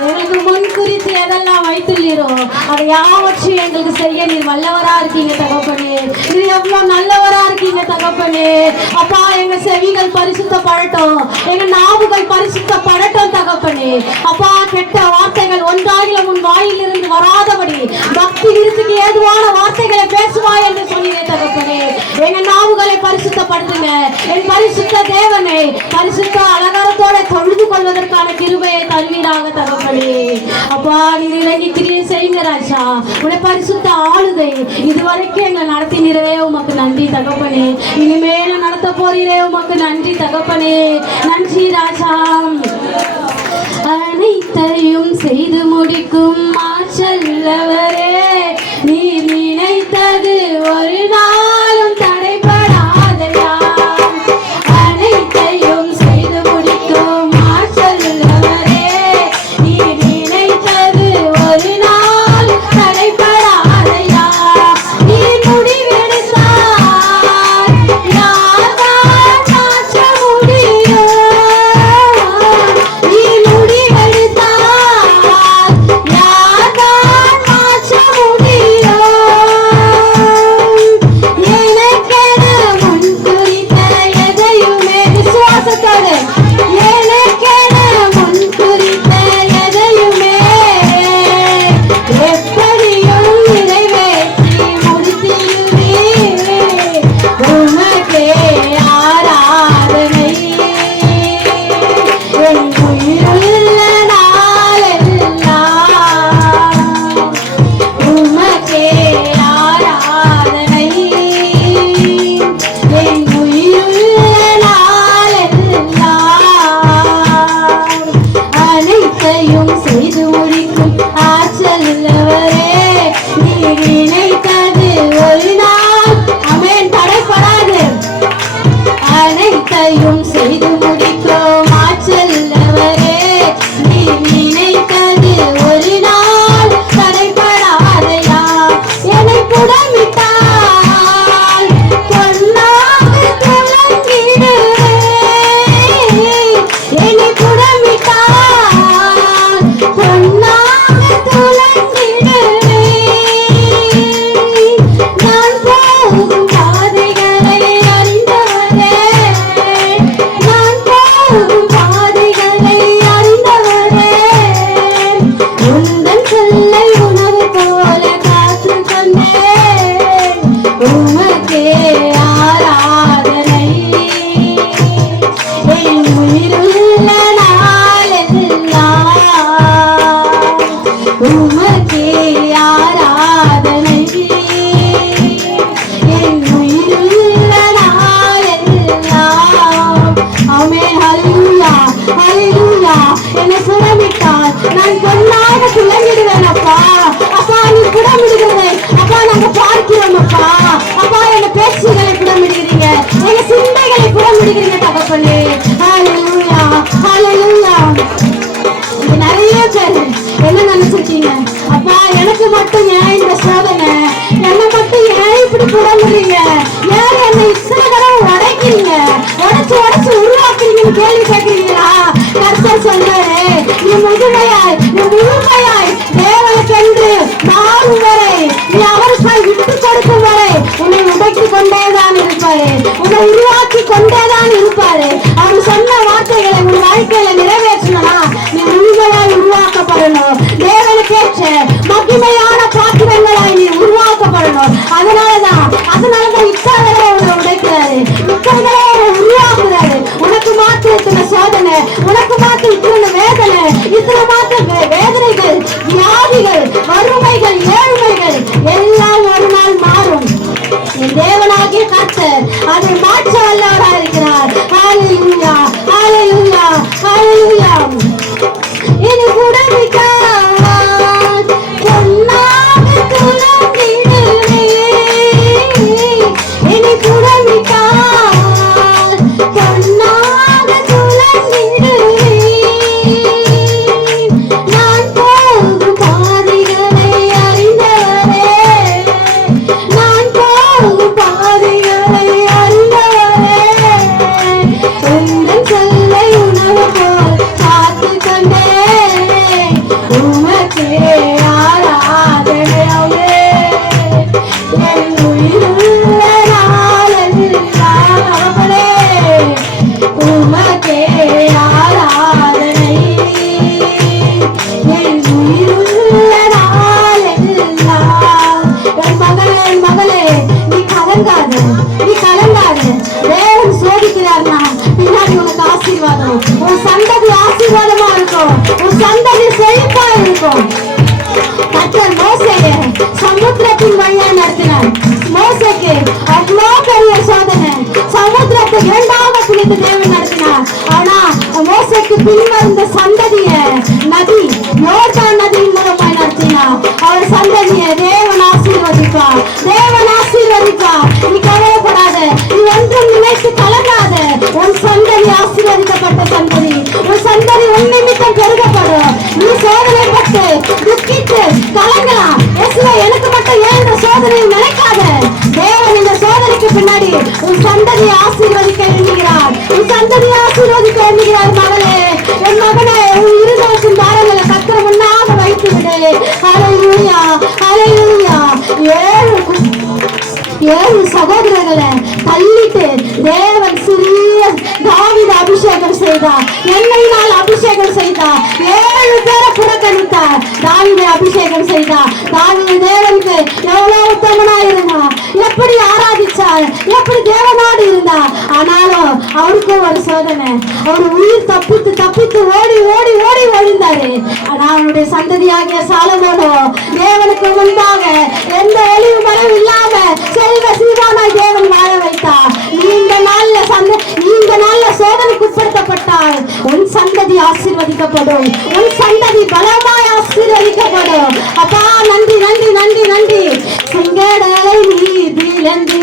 எங்களுக்கு முன் குறித்து எதெல்லாம் வைத்துள்ளீரோ அதை யாவற்றையும் எங்களுக்கு செய்ய நீர் வல்லவரா இருக்கீங்க தகப்பனே. இது எவ்வளவு நல்லவரா இருக்கீங்க தகப்பனே. அப்பா, எங்க செவிகள் பரிசுத்தப்படட்டும், எங்க நாவுகள் பரிசுத்தப்படட்டும் தகப்பனே. அப்பா, கெட்ட வார்த்தைகள் ஒன்றாகிலும் உன் வாயிலிருந்து வராதபடி பக்தி விருத்திக்கு ஏதுவான வார்த்தைகளை பேசுவாய் என்று சொன்னீங்க தகப்பனே. எங்க நாவுகளை பரிசுத்தப்படுத்துங்க. என் பரிசுத்த தேவனை பரிசுத்த அலங்காரத்தோட தொழுது கொள்வதற்கான கிருபையை தருவீராக தகப்பனே. அப்பா, நீர் இறங்கி கிரியை செய்யுங்க ராஜா. உடைய பரிசுத்த ஆளுகை இதுவரைக்கும் எங்களை நடத்தினீரே, உமக்கு நன்றி தகப்பனே. இனிமேலும் நடத்த போறீரே, உமக்கு நன்றி தகப்பனே. நன்றி ராஜா. அனைத்தையும் செய்து முடிக்கும் ஆற்றல் உள்ளவரே, நீர் நினைத்தது ஒரு நாளும் தடைபடாதையா. அனைத்தையும் செய்து முடிக்கும் ஆற்றல் உள்ளவரே, நீர் நினைத்தது ஒரு நாள் தடைபடாதையா. நீர் முடிவெடுத்தால் யார்தான் மாற்ற முடியும்? நீர் முடிவெடுத்தால் யார்தான் மாற்ற முடியும்? எனக்கென முன் குறித்த எதையுமே விசுவாசத்தோடு, எனக்கென முன் குறித்த எதையுமே எப்படியும் நிறைவேற்றி முடித்திடுவீர். உமக்கே ஆராதனை என் உயிருள்ள நாளெல்லாம். உமக்கே ஆராதனை என் உயிருள்ள நாளெல்லாம். அனைத்தையும் செய்து முடிக்கும் ஆற்றல் உள்ளவரே, நீர் நினைத்தது ஒரு நாள் அமேன் தடைபடாது. அனைத்தையும் செய்து முடிக்கும் ஆற்றல் உள்ளவரே, நீர் நினைத்தது ஒரு நாள் தடைபடாதையா. என்னை புடமிட்டால் பொன்னாக துலங்கிடுவேன். என்னை புடமிட்டால் பொன்னாக துலங்கிடுவேன். நான் போகும் பாதைகளை அறிந்தவரே, நான் போகும் பாதைகளை அறிந்தவரே, உந்தன் சொல்லை உணவு போல காத்துக் கொண்டேன். உமக்கே ஆராதனை என் உயிருள்ள நாளெல்லாம். உமக்கே ஆராதனை என் உயிருள்ள நாளெல்லாம். ஆமென். ஹல்லேலூயா, ஹல்லேலூயா. என்னை புடமிட்டால் நான் பொன்னாக துலங்கிடுவேன் அப்பா. அப்பா, நீ புடமிடுகிறதை அப்பா நாங்க பார்க்கிறோம் அப்பா. அப்பா, எங்க பேச்சுகளை புடமிடுகிறீங்க, எங்க சிந்தைகளை புடமிடுகிறீங்க தகப்பனே. ஹல்லேலூயா, ஹல்லேலூயா. இங்க நிறைய பேர் என்ன நினைச்சிருக்கீங்க? அப்பா, எனக்கு மட்டும் ஏன் இந்த சோதனை? என்னை மட்டும் ஏன் இப்படி புடமுறீங்க? ஏன் என்னை இத்தனை தடவை உடைக்கிறீங்க, உடைச்சு உடைச்சு உருவாக்குறீங்கன்னு கேள்வி கேட்கிறீங்களா? கர்த்தர் சொல்றாரு, நீ முழுமையாய் தேவனுக்கென்று மாறும் வரை, நீ அவருக்காய் விட்டு கொடுக்கும் வரை உன்னை உடைத்துக் கொண்டேதான் இருப்பாரு, உன்னை உருவாக்கி கொண்டேதான் இருப்பாரு. அவர் சொன்ன வார்த்தைகளை உன் வாழ்க்கையில நிறைவேற்றணும்னா நீ முழுமையாய் உருவாக்கப்படணும். தேவனுக்கேற்ற மகிமையான பாத்திரங்களாய் நீ உருவாக்கப்படணும். அதனாலதான் இத்தனை தடவை உன்னை உடைக்கிறாரு, இத்தனை தடவை உன்னை உருவாக்குறாரு. உனக்கு மாத்திரம் இத்தனை சோதனை, உனக்கு மாத்திரம் இத்தனை வேதனை, இத்தனை மாத்திரம் வேதனைகள், வியாதிகள், வறுமைகள், ஏழ்மைகள் எல்லாம் ஒரு நாள் மாறும். என் தேவனாகிய கர்த்தர் அதை மாற்ற வல்லவராக இருக்கிறார். ஹல்லேலூயா, ஹல்லேலூயா, ஹல்லேலூயா. இது புடமிட்டால் பொன்னாக துலங்கிடுவேன். இனி புடமிட்டால் பொன்னாக துலங்கிடுவேன். நான் போகும் பாதைகளை அறிந்தவரே, நான் போகும் பாதைகளை அறிந்தவரே, வைத்து தேவன் நடத்தினார். ஆனா மோசேக்கு பின் வந்த சந்ததிய நதி யோர்தான் நதியின் மூலமாய் நடத்தினார். அவர் சந்ததிய தேவன் ஆசீர்வதிப்பார், தேவன் ஆசீர்வதிப்பார். நீ கவலைப்படாத, நீ ஒன்றும் நினைத்து கலங்காத. உன் சந்ததி ஆசீர்வதிக்கப்பட்ட சந்ததி. உன் சந்ததி உன் நிமித்தம் பெருகப்படும். நீ சோதனைப்பட்டு துக்கிட்டு கலங்கலாம். எனக்கு மட்டும் ஏன் இந்த சோதனை நினைக்காத. தேவன் இந்த சோதனைக்கு பின்னாடி உன் சந்ததியை ஆசீர்வதிக்க எண்ணுகிறார். உன் சந்ததியை ஆசீர்வதிக்க எண்ணுகிறார். மகளே, என் மகனே, உன் இருதயத்தின் பாரங்களை கர்த்தர் முன்னாக வைத்து விடு. ஹல்லேலூயா, ஹல்லேலூயா. ஏழு சகோதரர்களை தள்ளிட்டு தேவன் சிறிய தாவீதை அபிஷேகம் செய்தார். எண்ணெயினால் அபிஷேகம் செய்தார். 7 பேரை புறக்கணித்தார். தாவீதை அபிஷேகம் செய்தார். தாவீது தேவனுக்கு எவ்வளவு உத்தமனா இருந்தார், எப்படி ஆராதிச்சார், எப்படி தேவனோடு இருந்தார். ஆனாலும் அவருக்கும் ஒரு சோதனை. அவர் உயிர் தப்பித்து தப்பித்து ஓடி ஓடி ஓடி ஒழிந்தாரு. ஆனா அவருடைய சந்ததியாகிய சாலமோனோ தேவனுக்கு முன்பாக எந்த ஒளிவு மறைவு இல்லாம செல்வ சீமானாய் தேவன் வாழ வைத்தார். நீண்ட நாள்ல சோதனைக்கு உட்படுத்தப்பட்டால் உன் சந்ததி ஆசீர்வதிக்கப்படும். உன் சந்ததி பலமாய் ஆசீர்வதிக்கப்படும். அப்பா, நன்றி நன்றி நன்றி நன்றி. செங்கடலை நீ பிளந்து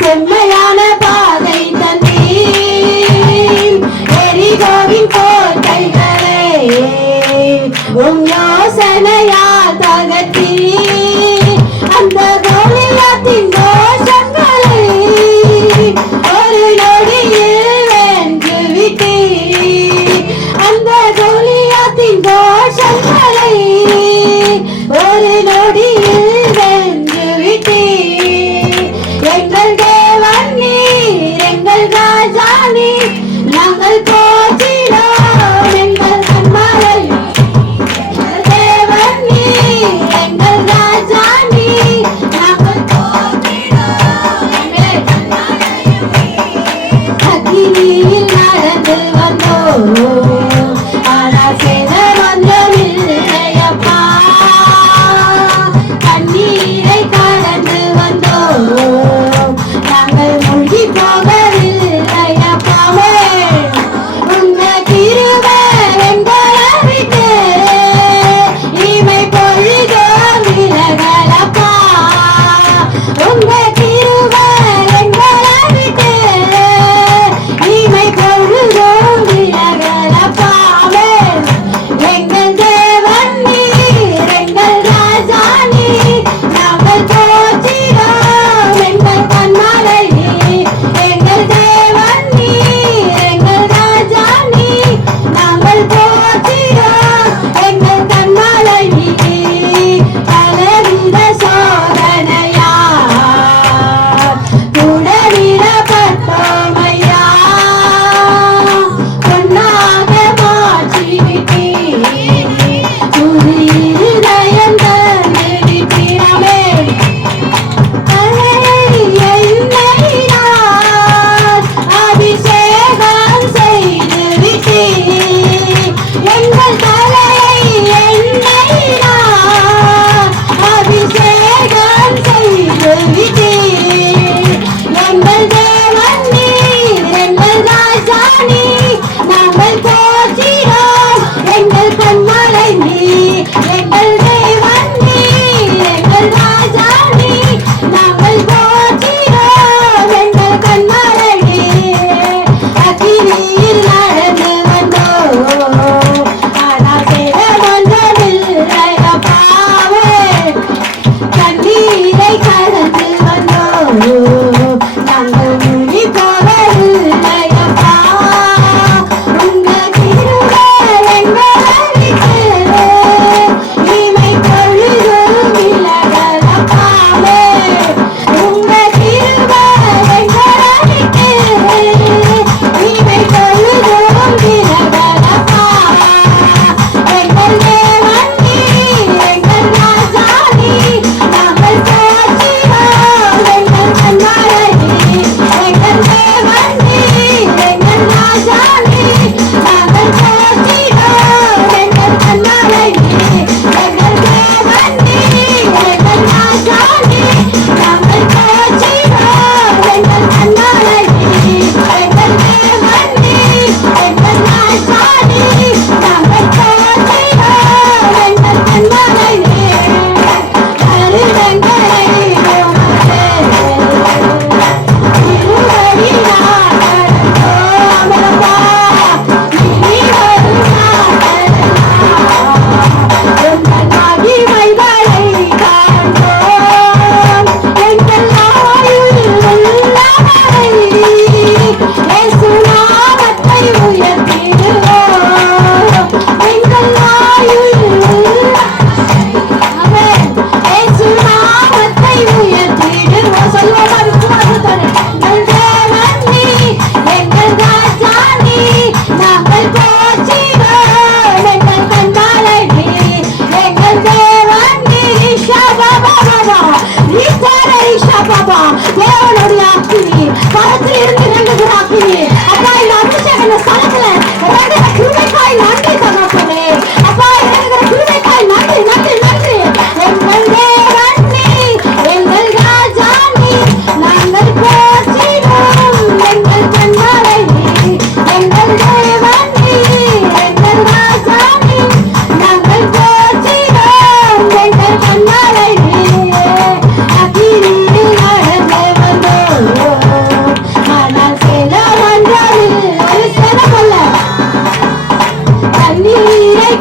செம்மையான பாதை தந்தீர். எரிகோவின் கோட்டைகளை உன் யோசனையால் தகர்த்தி அந்த கோலியாத்தின் தோஷங்களை ஒரு நொடியில் வென்று விட்டீர். அந்த கோலியாத்தின் தோஷங்களை ஒரு நொடியில் வென்று விட்டீர். எங்கள் தேவன் நீர், எங்கள் ராஜா நீர், நாங்கள் போற்றினோம் எங்கள் கண்மலை. தேவன் நீர், எங்கள் ராஜா நீர், நாங்கள் போற்றினோம் எங்கள் கண்மலையும் நீர். அக்கினியில் நடந்து வந்தோம், ஆனால் சேதம் வந்ததில்லையப்பா.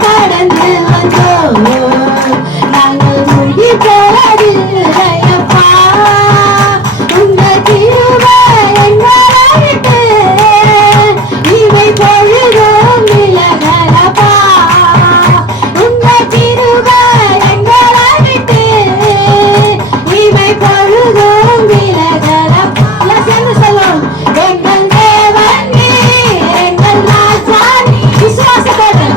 கடந்து வந்தோம், நாங்கள் மூழ்கி போவதில்லையப்பா. உங்க கிருபை எங்களை விட்டு இவை பொழுதும் விலகலப்பா. உங்க கிருபை எங்களை விட்டு இவை பொழுதும் விலகலப்பா. எல்லாம் சேர்ந்து சொல்லுவோம். எங்கள் தேவன் நீர், எங்கள் ராஜா நீர். விசுவாசத்தோடு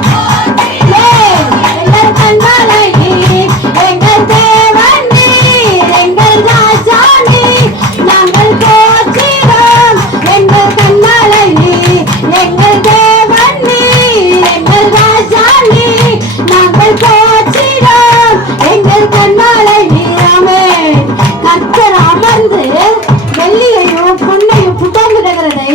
எங்கள் கண்மலை நீர், எங்கள் தேவன் நீர், எங்கள் ராஜா நீர். நாங்கள் போற்றினோம் எங்கள் கண்மலை நீர், எங்கள் தேவன் நீர், எங்கள் ராஜா நீர். நாங்கள் போற்றினோம் எங்கள் கண்மலை நீர். ஆமென். கர்த்தர் அமர்ந்து வெள்ளியையும் பொன்னையும் புடர்ந்து கிடக்கிறதை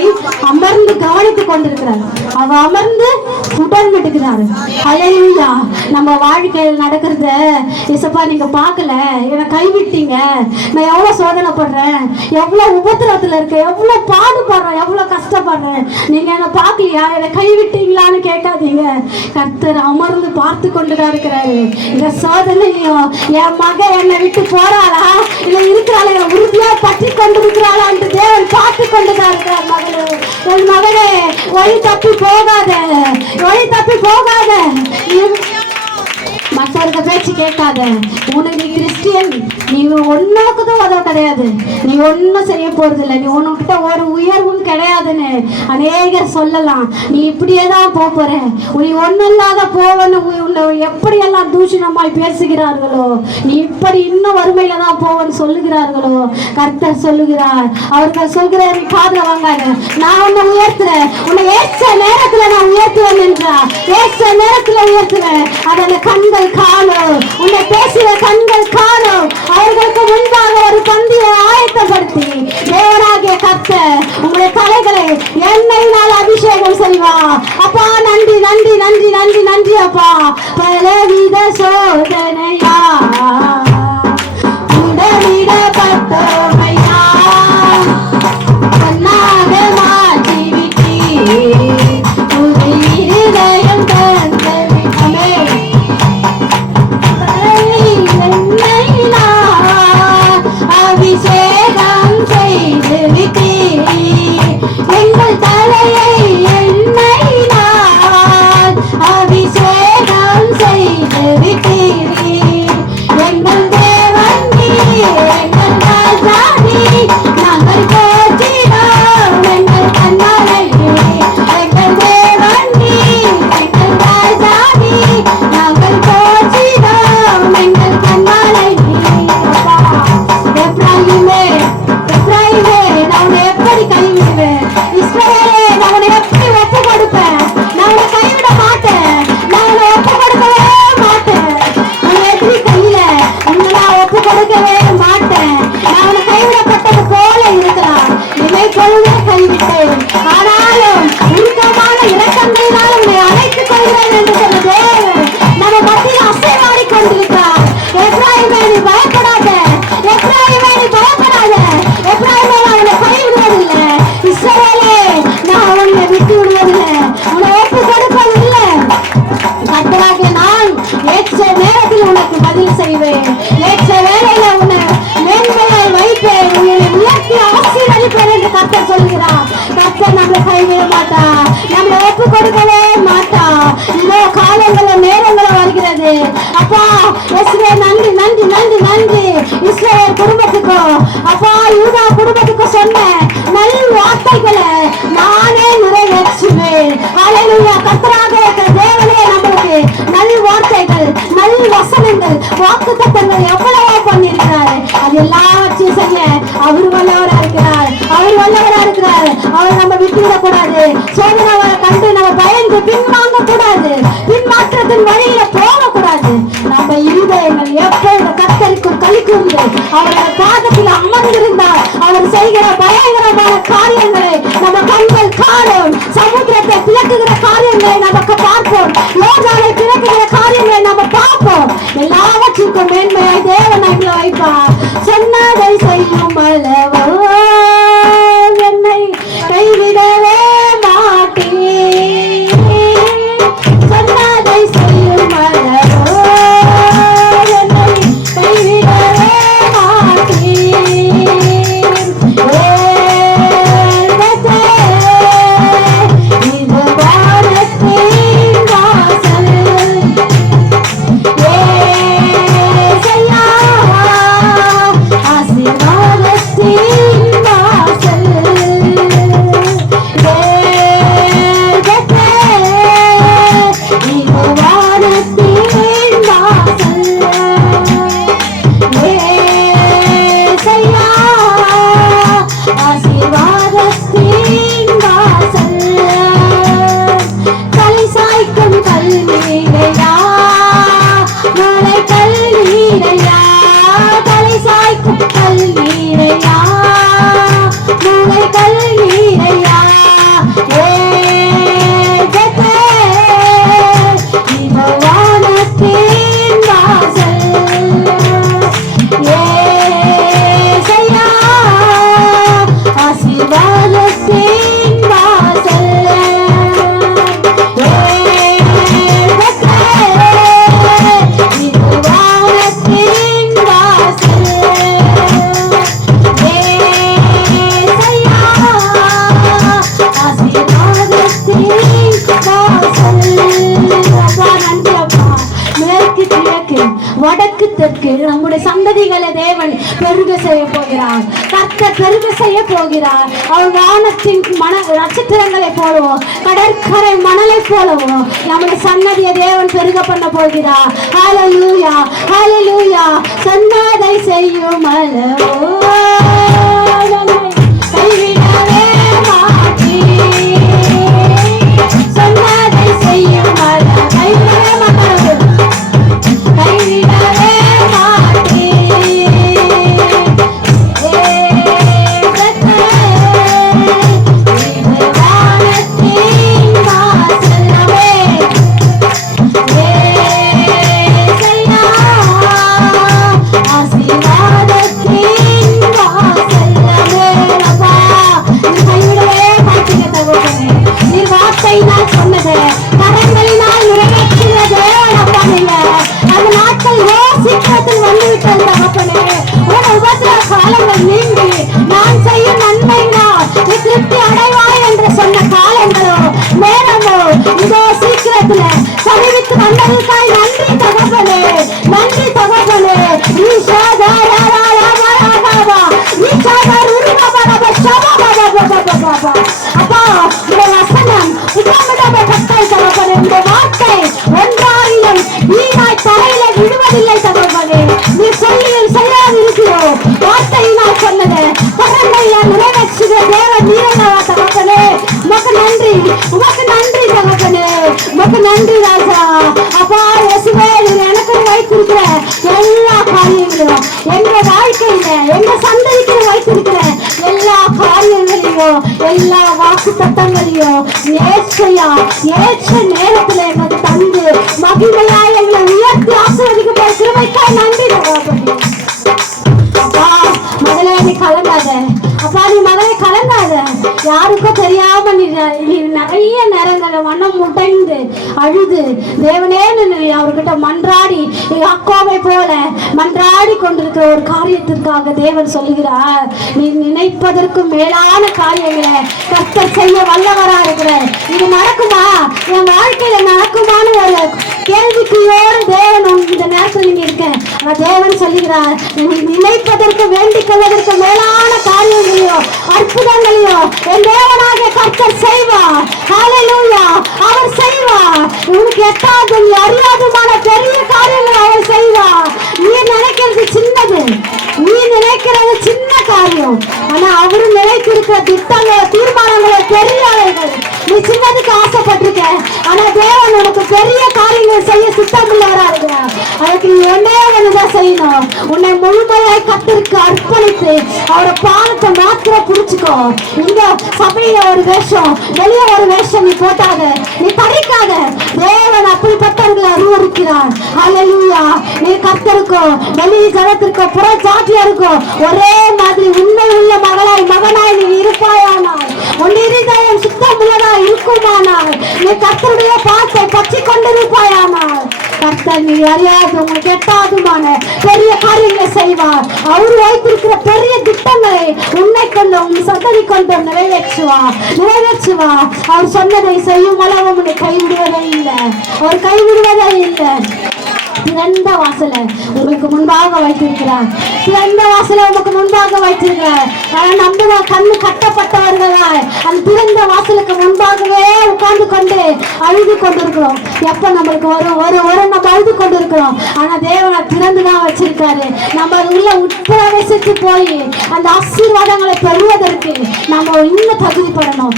அமர்ந்து கவனித்துக் கொண்டிருக்கிறார். அவ அமர்ந்து புடர்ந்து விட்டுக்கிறாரு. ஹல்லேலூயா. நம்ம வாழ்க்கையில் நடக்கிறத இசப்பா நீங்க பார்க்கல, என்னை கைவிட்டீங்க, நான் எவ்வளவு சோதனைப்படுறேன், எவ்வளவு உபத்திரத்துல இருக்கேன், எவ்வளவு பாடுபடுறேன், எவ்வளவு கஷ்டப்படுறேன், நீங்க என்னை பார்க்கலையா, என்னை கைவிட்டீங்களான்னு கேட்காதீங்க. கர்த்தர் அமர்ந்து பார்த்து கொண்டுதான் இருக்கிறாரு. இந்த சோதனையும் என் மக என்னை விட்டு போறாளா இல்ல இருக்கிறாளே உறுதியா பற்றி கொண்டு இருக்கிறாளா என்று தேவன் பார்த்து கொண்டுதான் இருக்கிறார். மகளே, என் மகனே, வழி தப்பி போகாத, வழி தப்பி போகாத, மற்றவர்கள் பேச்சு கேட்காத. உனக்கு நீ கிறிஸ்டியன், நீ ஒன்னுக்குதான் உதவ கிடையாது, நீ ஒன்னும் செய்ய போறது இல்லை, நீ உன்கிட்ட ஒரு உயர்வும் கிடையாதுன்னு அநேகர் சொல்லலாம். நீ இப்படியே தான் போற, நீ ஒன்னும் இல்லாத போவன்னு எப்படியெல்லாம் தூஷணமாய் பேசுகிறார்களோ, நீ இப்படி இன்னும் வறுமையில தான் போவன்னு சொல்லுகிறார்களோ, கர்த்தர் சொல்லுகிறார். அவர்கள் சொல்கிற காதுல வாங்காத. நான் உன்னை உயர்த்துறேன், உன்னை ஏற்ற நேரத்துல நான் உயர்த்துவேன் என்றார். ஏற்ற நேரத்துல உயர்த்துவேன். அதன் கண்கள் காணும், உன்னை பேசுகிற கண்கள் காணும். அவர்களுக்கு முன்பாக ஒரு பந்தியை ஆயத்தப்படுத்தி தேவனாகிய கர்த்தர் உங்களுடைய தலைகளை எண்ணெயினால் அபிஷேகம் செய்வா. அப்பா நன்றி நன்றி நன்றி நன்றி நன்றி அப்பா. பலவித சோதனையா உடனிடப்பட்டோமையா பொன்னாக மாற்றிவிட்டீ புது இருதயம் தந்து விட்டமே. அபிஷேகம் செய்து விட்டீர் எங்கள் தலையை எண்ணெயினால் அபிஷேகம் செய்து விட்டீர் எங்கள் தேவன் நீர், எங்கள் ராஜா நீர். நாங்கள் போற்றினோம் எங்கள் கண்மலை நீர், எங்கள் தேவன் நீர், எங்கள் ராஜா நீர். நாங்கள் போற்றினோம் எங்கள் கண்மலை நீர். எப்ராயிமே, எப்ராயிமே, நான் உன்னை எப்படி கைவிடுவேன்? இஸ்ரவேலே, நான் உன்னை எப்படி ஒப்பு கொடுப்பேன்? நான் உன்னை கைவிட மாட்டேன், நான் உன்னை ஒப்பு கொடுக்கவே மாட்டேன். உன் எதிரி கையில உன்னை நான் ஒப்பு கொடுக்கவே மாட்டேன். நான் உன்னை கைவிடப்பட்டது போல இருக்கலாம், இமை பொழுதே கைவிட்டேன், ஆனாலும் உருக்கமான இரக்கங்களினால் உன்னை அழைத்துக் கொள்கிறேன் என்று சொன்ன தேவன் நம்ம மத்தியில் அசைவாடி கொண்டிருக்கிறார். எப்ராயிமே, நீ பயப்படாத, எப்ராயிமே, நீ பயப்படாத. எப்ராயிமே, நான் உன்னை கைவிடுவதில்லை. இஸ்ரவேலே, நான் உன்னை விட்டு விடுவதில்லை, உன்னை ஒப்பு கொடுப்பதில்லை. கர்த்தராகிய நான் ஏற்ற நேரத்தில் உனக்கு பதில் செய்வேன், ஏற்ற வேளையில உன்னை மேன்மையாய் வைப்பேன், உன்னை உயர்த்தி ஆசீர்வதிப்பேன் என்று கர்த்தர் சொல்கிறார். கர்த்தர் நம்மளை கைவிட மாட்டா, நம்மளை ஒப்பு கொடுக்கவே மாட்டா. இதோ காலங்களும் நேரங்களும் வருகிறது. அப்பா இஸ்ரவேல் நன்றி நன்றி நன்றி நன்றி. இஸ்ரவேல் குடும்பத்துக்கும் அப்பா யூதா குடும்பத்துக்கும் சொன்ன நல் வார்த்தைகளை நானே நிறைவேற்றுவேன். ஹல்லேலூயா. கர்த்தராக இருக்கிற தேவனே நம்மளுக்கு நல் வார்த்தைகள், நல் வசனங்கள், வாக்குத்தத்தங்கள் எவ்வளவோ பண்ணியிருக்கிறாரு. அது எல்லாவற்றையும் செய்ய அவர் வல்லவரா இருக்கிறார், அவர் வல்லவரா இருக்கிறார். அவர் நம்ம விட்டுவிடக் கூடாது. சோதனை கண்டு நம்ம பயந்து பின்வாங்க கூடாது, பின்மாற்றத்தின் வழியில போக கூடாது. நம்ம இருதயங்கள் எப்பொழுதும் வடக்கு தெற்கு நம்முடைய சந்ததிகளை தேவன் பெருக செய்ய போகிறார். கர்த்தர் பெருக செய்ய போகிறார். அவர் வானத்தின் நட்சத்திரங்களை போலவும் கடற்கரை மணலை போலவும் நம்முடைய சன்னதியை தேவன் பெருக பண்ண போகிறார். ஹல்லேலூயா, ஹல்லேலூயா. சொன்னதை செய்யும் அல்லவோ, கைவிடவே மாட்டீர். சொன்னதை செய்யும் அல்லவோ, கைவிடவே மாட்டார், கைவிடவே மாட்டீர். இது வானத்தின் வாசலமே, ஆசீர்வாதத்தின் வாசலமே. அப்பா, நீ கைவிடவே மாட்டீங்க தகப்பனே. நீ வார்த்தை நான் சொன்னது கரங்களினால் நிறைவேற்றினது. அப்பா, நீங்க அந்த நாட்கள் சீக்கிரத்தில் வந்துவிட்டது தகப்பனே. உன் உபத்திர காலங்கள் நீங்கி நான் செய்யும் நன்மையினால் நீ திருப்தி அடைவாய் என்று சொன்ன காலங்களோ நேரமோ இதோ சீக்கிரத்துல சமீபித்து வந்ததற்காய் நன்றி தகப்பனே, நன்றி தகப்பனே. அப்பா, இந்த வசனம் தகப்பனே, இந்த வார்த்தை ஒன்றாரிலும் வீணாய் தரையில விடுவதில்லை தகப்பனே. நீ சொல்லியில் செய்யாது இருக்கிறோம். வார்த்தையினால் சொன்னது கரண்டையில நிறைவேற்றுகிற தேவன் நீரல்லவா தகப்பனே. உமக்கு நன்றி, உமக்கு நன்றி தகப்பனே, உமக்கு நன்றி ராஜா. அப்பா இயேசுவே, நீங்க எனக்கு வைத்திருக்கிற எல்லா காரியங்களும் எங்க வாழ்க்கையில எங்க சந்ததிக்கு வைத்திருக்கிற எல்லா காரியங்களையும் எல்லா வாக்கு தத்தங்களையும் ஏற்றையா ஏற்ற நேரத்துல எங்களுக்கு தந்து மகிமையா எங்களை உயர்த்தி ஆசீர்வதிக்க கிருபைக்காய் நன்றி தகப்பனே. அப்பா, மகளே நீ கலங்காத. அப்பா, நீ மகளே கலங்காத. யாருக்கும் தெரியாம நீ நிறைய நேரங்களை மனம் முட்டைந்து அழுது தேவனே அவர்கிட்ட மன்றாடி அக்கோவை போல மன்றாடி கொண்டிருக்கிற ஒரு காரியத்திற்காக தேவன் சொல்லுகிறார், நீ நினைப்பதற்கு மேலான காரியங்களை கர்த்தர் செய்ய வல்லவரா இருக்கிற. இது நடக்குமா, என் வாழ்க்கையில நடக்குமான்னு ஒரு கேள்விக்குயோடு தேவன் இந்த நேரத்தில் நீங்க இருக்க. தேவன் சொல்லுகிறார், நினைப்பதற்கு வேண்டிக் கொள்வதற்கு மேலான காரியங்களையோ அற்புதங்களையோ என் தேவனாகிய கர்த்தர் செய்வார். ஹல்லேலூயா, அவர் செய்வார். உனக்கு எட்டாவது நீ அறியாதுமான பெரிய காரியங்களை அவர் செய்வார். நீ நினைக்கிறது சின்னது, நீ நினைக்கிறது சின்ன காரியம். ஆனா அவரு நினைத்திருக்கிற திட்டங்களை தீர்மானங்களை பெரியவைகள். நீ சின்னதுக்கு ஆசைப்பட்டிருக்க, ஆனா தேவன் உனக்கு பெரிய காரியங்கள் செய்ய சித்தமுள்ளவரா இருக்கிறார். அதுக்கு நீ ஒன்னே ஒண்ணுதான் செய்யணும், உன்னை முழுமையாய் கர்த்தருக்கு அர்ப்பணித்து அவரை பாதத்தை மாத்திரம் புடிச்சுக்கோ. இந்த சபையில ஒரு வேஷம் வெளியே ஒரு வேஷம் நீ போட்டாத, நீ படிக்காத. தேவன் அப்படிப்பட்டவர்களை அறிவுறுக்கிறார். ஹல்லேலூயா. நீ கர்த்தருக்கோ வெளி ஜனத்திற்கோ புற ஜாதியருக்கோ ஒரே மாதிரி உண்மை உள்ள மகளாய் மகனாய் நீ இருப்பாயானால், உன் இருதயம் சுத்தம் உள்ளதாய் இருக்குமானால், நீ கர்த்தருடைய பாசத்தை பற்றி கொண்டிருப்பாயானால் கர்த்தர் நீ அறியாது உங்களுக்கு எட்டாதுமான பெரிய காரியங்களை செய்வார். அவர் வைத்திருக்கிற பெரிய திட்டங்களை உன்னை கொண்டு உன் சந்ததி கொண்டு நிறைவேற்றுவார். அவர் சொன்னதை செய்யும் அளவு உன்னை கைவிடுவதே இல்லை, அவர் கைவிடுவதே இல்லை. திறந்த வாசல உங்களுக்கு முன்பாக வைத்திருக்கிறார், திறந்த வாசல உங்களுக்கு முன்பாக வைத்திருக்கிறார். நம்ம கண்ணு கட்டப்பட்டவர்களாய் அந்த திறந்த வாசலுக்கு முன்பாகவே உட்கார்ந்து கொண்டு அழுது கொண்டிருக்கிறோம். எப்ப நம்மளுக்கு வரும் வரும் வரும் நம்ம அழுது கொண்டிருக்கிறோம். ஆனா தேவனை திறந்துதான் வச்சிருக்காரு. நம்ம அது உள்ள உட்பிரவேசித்து போய் அந்த ஆசீர்வாதங்களை பெறுவதற்கு நம்ம இன்னும் தகுதிப்படணும்,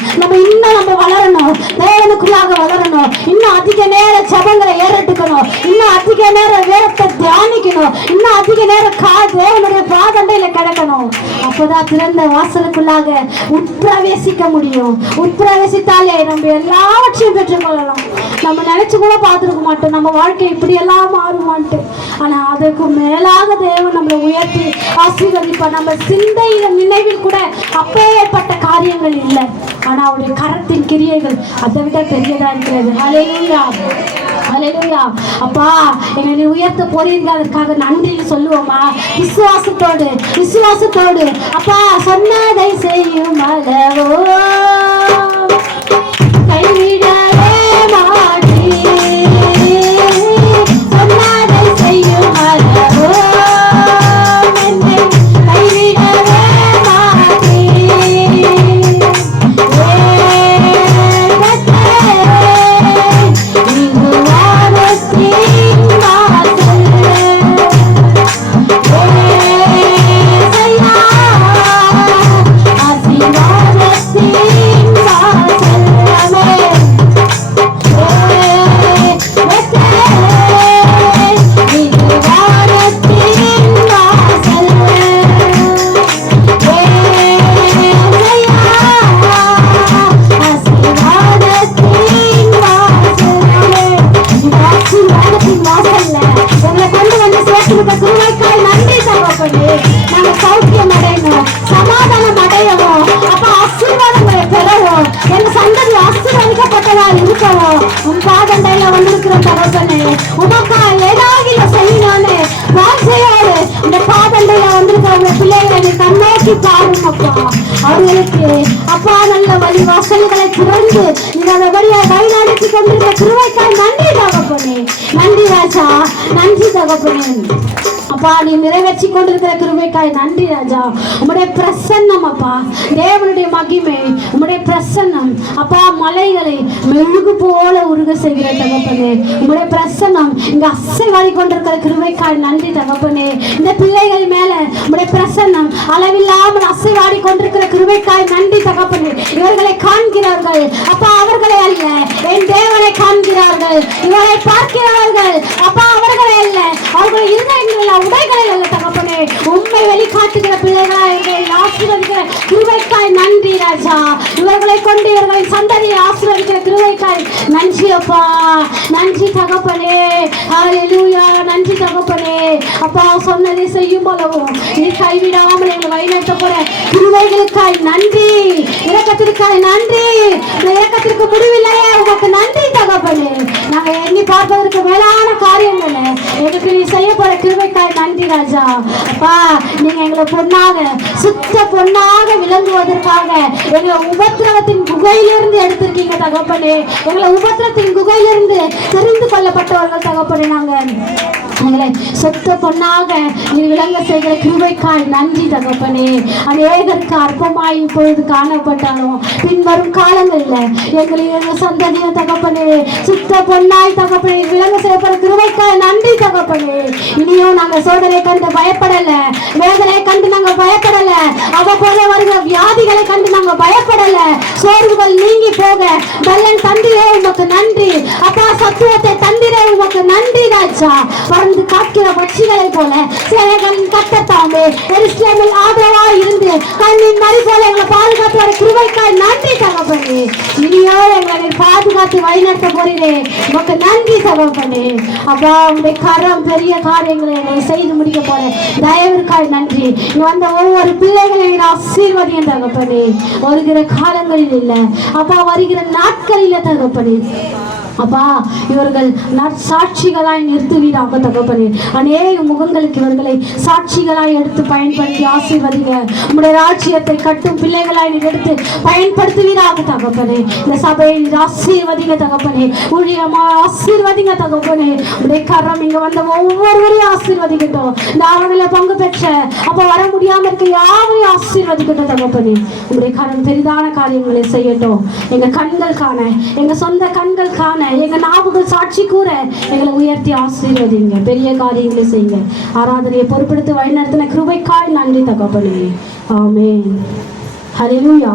நம்ம வளரணும், தேவனுக்குள்ளாக வளரணும், இன்னும் அதிக நேர ஜபங்களை ஏறட்டுக்கணும், இன்னும் அதிக நேரம் வேறத்தை தியானிக்கணும், இன்னும் அதிக நேரம் தேவனுடைய பாதண்டையில கிடக்கணும். அப்போதான் திறந்த வாசலுக்குள்ளாக உட்பிரவேசிக்க முடியும். உட்பிரவேசித்தாலே நம்ம எல்லாவற்றையும் பெற்றுக்கொள்ளலாம். நம்ம நினைச்சு கூட பார்த்துருக்க மாட்டோம் நம்ம வாழ்க்கை இப்படி எல்லாம் மாறுமான்ட்டு. ஆனா அதுக்கு மேலாக தேவன் நம்மளை உயர்த்தி ஆசீர்வதிப்பார். நம்ம சிந்தையில நினைவில் கூட அப்பேற்பட்ட காரியங்கள் இல்லை, ஆனா அவருடைய கரத்தின் கிரியைகள் அதை விட பெரியதா இருக்கிறது. ஹல்லேலூயா, ஹல்லேலூயா. அப்பா என்னை உயர்த்த போறீர்கள், அதற்காக நன்றி சொல்லுவோமா? விசுவாசத்தோடு விசுவாசத்தோடு அப்பா சொன்னதை செய்யும் அளவோ கைவிடவே மாட்டீர், சொன்னதை செய்யும் ஞானத்தின் வாசல்ல எங்களை கொண்டு வந்து சேர்த்திருக்க கிருபைக்காய் நன்றி தகப்பனே. நாங்க சௌக்கியம் அடையணும், சமாதானம் அடையவும், அப்ப ஆசீர்வாதங்களை பெறவும், எங்க சந்ததி ஆசீர்வதிக்கப்பட்டதா இருக்கவும் உன் பாதண்டையில வந்திருக்கிற தகப்பனே. உமக்கா ஏதாவது செய்யணும்னு வாஞ்சையோடு இந்த பாதண்டையில வந்திருக்கிற பிள்ளைகளை கண்ணோக்கி பாருங்க அப்பா. அவர்களுக்கு அப்பா நல்ல வழி வாசல்களை திறந்து நீங்க வழியை வழிநடத்தி கொண்டிருக்கிற கிருபைக்காய் நன்றி தகப்பனே. நன்றி ராஜா, நன்றி தகப்பனே. அப்பா நீ நிறைவேற்றி கொண்டிருக்கிற கிருபைக்காய் நன்றி ராஜா. உம்முடைய பிரசன்னம் அப்பா, தேவனுடைய மகிமை, உம்முடைய பிரசன்னம் அப்பா மலைகளை மெழுகு போல உருக செய்கிற தகப்பனே. உம்முடைய பிரசன்னம் இங்க அசைவாடி கொண்டிருக்கிற கிருபைக்காய் நன்றி தகப்பனே. இந்த பிள்ளைகள் மேல உம்முடைய பிரசன்னம் அளவில்லாமல் அசைவாடி கொண்டிருக்கிற கிருபைக்காய் நன்றி தகப்பனே. இவர்களை காண்கிறார்கள் அப்பா, அவர்களை அல்ல, என் தேவனை காண்கிறார்கள். இவரை பார்க்கிறார்கள் அப்பா, அவர்களை அல்ல, அவர்கள் இருந்த உடைகளை அல்ல தகப்பனே. உண்மை வெளிக்காட்டுகிற பிள்ளைகளை ஆசீர்வதிக்கிற கிருபைக்காய் நன்றி ராஜா. இவர்களை கொண்டு இவர்களை சந்ததியை ஆசீர்வதிக்கிற கிருபைக்காய் நன்றி அப்பா, நன்றி தகப்பனே. ஹல்லேலூயா, நன்றி தகப்பனே. அப்பா சொன்னதை செய்யும் போலவும் நீ கைவிடாமல் எங்களை வழிநடத்த போற கிருபைகளுக்காய் நன்றி, இரக்கத்திற்காய் நன்றி. இந்த இரக்கத்திற்கு முடிவில்லையே, உனக்கு நன்றி தகப்பனே. நாங்க எண்ணி பார்ப்பதற்கு மேலான காரியங்களை எங்களுக்கு நீ செய்ய போற கிருபைக்காய் நன்றி ராஜா. அப்பா நீங்க எங்களை பொன்னாக சுத்த பொன்னாக விளங்குவதற்காக எங்களை உபத்திரவத்தின் குகையிலிருந்து எடுத்திருக்கீங்க தகப்பனே. எங்களை உபத்திரத்தின் குகையிலிருந்து தெரிந்து கொள்ளப்பட்டவர்கள் தகப்பனே. நாங்க எங்களை சொத்த பொன்னாக நீ விளங்க செய்கிற கிருபைக்காய் நன்றி தகப்பனே. அநேகருக்கு அற்பமாய் இப்பொழுது காணப்பட்டாலும் பின்வரும் காலங்களில் எங்கள் சந்ததிய தகப்பனே சுத்த பொன்னாய் தகப்பனே விளங்க செய்யப்பட கிருபைக்காய் நன்றி தகப்பனே. இனியும் நாங்க சோதனை கண்டு பயப்படல, வேதனை கண்டு நாங்க பயப்படல, அவ்வப்போது வருகிற வியாதிகளை கண்டு நாங்க பயப்படல. சோர்வுகள் நீங்கி போக பலன் தந்திரே உமக்கு நன்றி அப்பா, சத்துவத்தை தந்திரே உமக்கு நன்றி ராஜா. பறந்து காக்கிற பட்சிகளை போல சேனைகளின் கட்டத்தாமே எருசலேமில் ஆதரவாய் இருந்து கண்ணின் மறி போல எங்களை பாதுகாத்து வர கிருபைக்காய் நன்றி தகப்பனே. இனியோ எங்களை பாதுகாத்து வழிநடத்த போறீரே, உமக்கு நன்றி தகப்பனே. அப்பா உங்களுடைய கரம் பெரிய காரியங்களை எங்களை செய்து முடிக்க போற தயவிற்காய் நன்றி. இங்க வந்த ஒவ்வொரு பிள்ளைகளையும் ஆசீர்வதியும் தகப்பனே. வருகிற காலங்களில் இல்லை அப்பா, வருகிற நாட்களில் தகப்பனே. அப்பா இவர்கள் சாட்சிகளாய் நிறுத்துவீராக தகப்பனே. அநேக முகங்களுக்கு இவர்களை சாட்சிகளாய் எடுத்து பயன்படுத்தி ஆசீர்வதிங்க. உங்களுடைய ராஜ்யத்தை கட்டும் பிள்ளைகளாய் எடுத்து பயன்படுத்துவீராக தகப்பனே. இந்த சபையை ஆசீர்வதிங்க தகப்பனே, ஊழியமா ஆசீர்வதிங்க தகப்பனே. உடைய கரம் இங்க வந்த ஒவ்வொருவரையும் ஆசீர்வதிக்கட்டும். இந்த ஆவணில பங்கு பெற்ற அப்ப வர முடியாம இருக்க யாரையும் ஆசீர்வதிக்கட்டும் தகப்பனே. உங்களுடைய கரம் பெரிதான காரியங்களை செய்யட்டும். எங்க கண்கள் காண, எங்க சொந்த கண்கள் காண, எங்க நாவுகள் சாட்சி கூற எங்களை உயர்த்தி ஆசீர்வதிங்க. பெரிய காரியங்களை செய்யுங்க. ஆராதனையை பொறுப்பெடுத்து வழிநடத்தின கிருபைக்காய் நன்றி தகப்பனே. ஆமென். ஹல்லேலூயா.